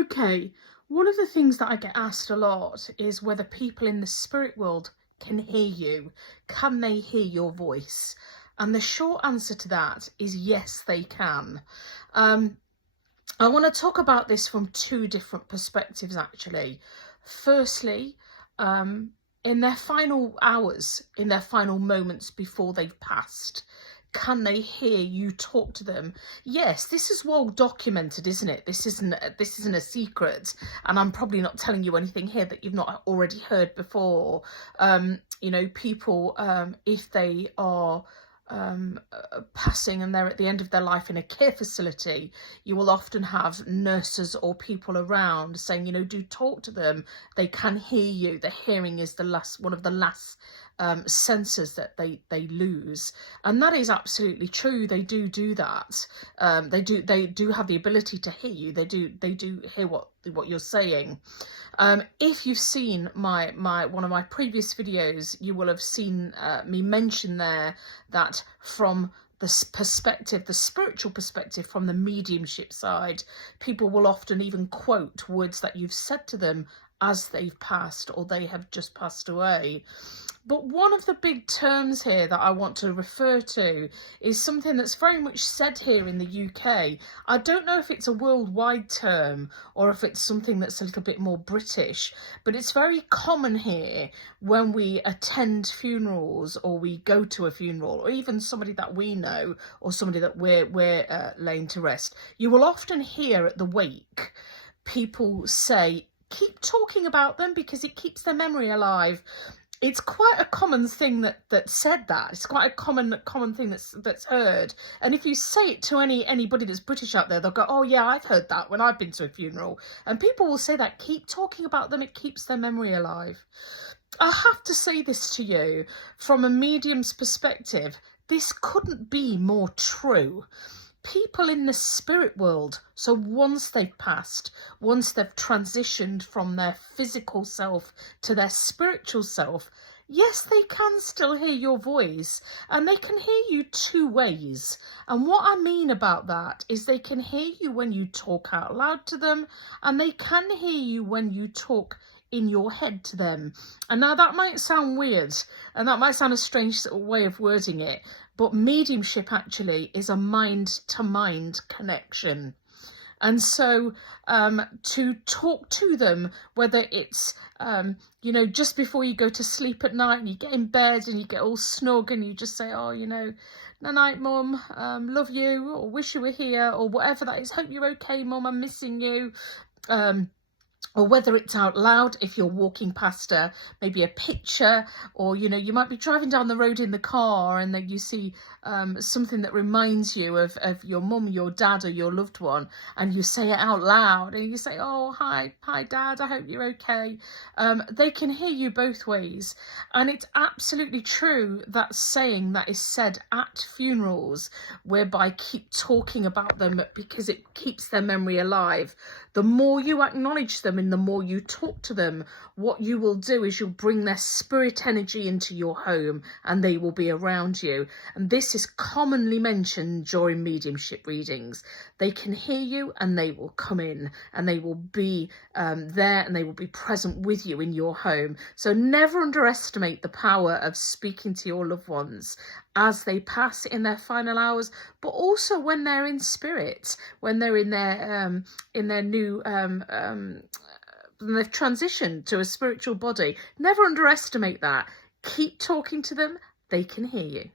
Okay, one of the things that I get asked a lot is whether people in the spirit world can hear you. Can they hear your voice? And the short answer to that is yes, they can. I want to talk about this from two different perspectives, actually. Firstly, in their final hours, in their final moments before they've passed, can they hear you talk to them? Yes, this is well documented, isn't it? This isn't a secret, and I'm probably not telling you anything here that you've not already heard before. People, if they are passing and they're at the end of their life in a care facility, you will often have nurses or people around saying, do talk to them. They can hear you. The hearing is one of the last senses that they lose, and that is absolutely true. They do that. They do have the ability to hear you. They do hear what you're saying. If you've seen my one of my previous videos, you will have seen me mention there that from the spiritual perspective, from the mediumship side, people will often even quote words that you've said to them as they've passed or they have just passed away. But one of the big terms here that I want to refer to is something that's very much said here in the UK. I don't know if it's a worldwide term or if it's something that's a little bit more British, but it's very common here when we attend funerals or we go to a funeral, or even somebody that we know or somebody that we're laying to rest. You will often hear at the wake people say, keep talking about them because it keeps their memory alive. It's quite a common thing that said that. It's quite a common thing that's heard. And if you say it to anybody that's British out there, they'll go, oh yeah, I've heard that when I've been to a funeral. And people will say that, keep talking about them, it keeps their memory alive. I have to say this to you, from a medium's perspective, this couldn't be more true. People in the spirit world, so once they've passed, once they've transitioned from their physical self to their spiritual self, yes, they can still hear your voice, and they can hear you two ways. And what I mean about that is they can hear you when you talk out loud to them, and they can hear you when you talk in your head to them. And now that might sound weird, and that might sound a strange way of wording it, but mediumship actually is a mind-to-mind connection. And so to talk to them, whether it's, just before you go to sleep at night and you get in bed and you get all snug and you just say, oh, night, mum, love you, or wish you were here, or whatever that is, hope you're okay, mum, I'm missing you. Or whether it's out loud, if you're walking past maybe a picture, or you might be driving down the road in the car and then you see something that reminds you of your mum, your dad, or your loved one, and you say it out loud and you say, oh, hi dad, I hope you're okay. They can hear you both ways. And it's absolutely true, that saying that is said at funerals, whereby keep talking about them because it keeps their memory alive. The more you acknowledge them and the more you talk to them, what you will do is you'll bring their spirit energy into your home and they will be around you. And this is commonly mentioned during mediumship readings. They can hear you and they will come in and they will be there and they will be present with you in your home. So never underestimate the power of speaking to your loved ones as they pass in their final hours, but also when they're in spirit, when they're in their new they've transitioned to a spiritual body. Never underestimate that. Keep talking to them, they can hear you.